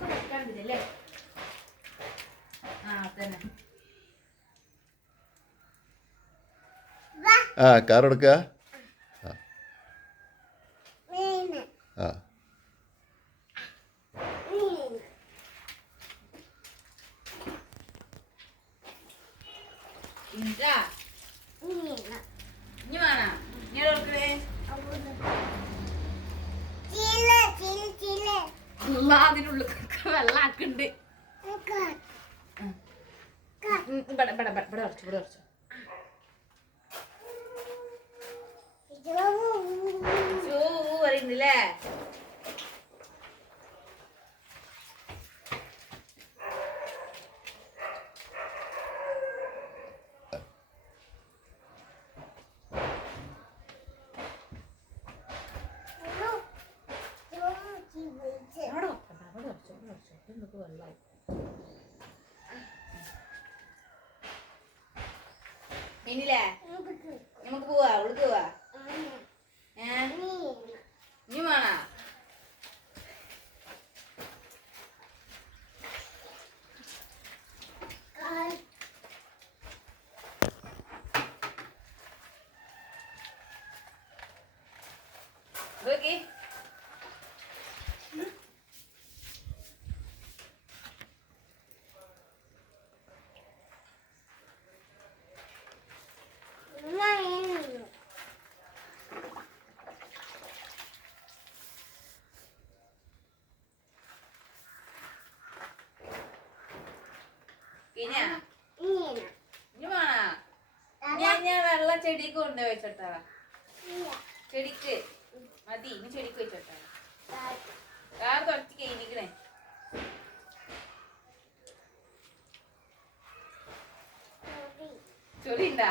കൊടുക്കാണ്ടില്ലേ? ആ തന്നെ. ആ കാർ എടുക്കുക. ആ അതിനുള്ളിൽ വെള്ളാക്കുണ്ട്. പറയുന്നില്ലേ? ഇനില്ലേ നമുക്ക് പോവാ, ഉള്ളിക്ക് പോവാ. നീ വേണ ഓക്കെ. ഞാൻ വെള്ള ചെടിക്ക് കൊണ്ടുപോയി വെച്ചോട്ടാ. ചെടിക്ക് മതി, ഇനി ചെടിക്ക് വെച്ചോട്ടാ. കാർ തുടച്ച് കഴിഞ്ഞിക്കണേ. ചൊറിണ്ടാ?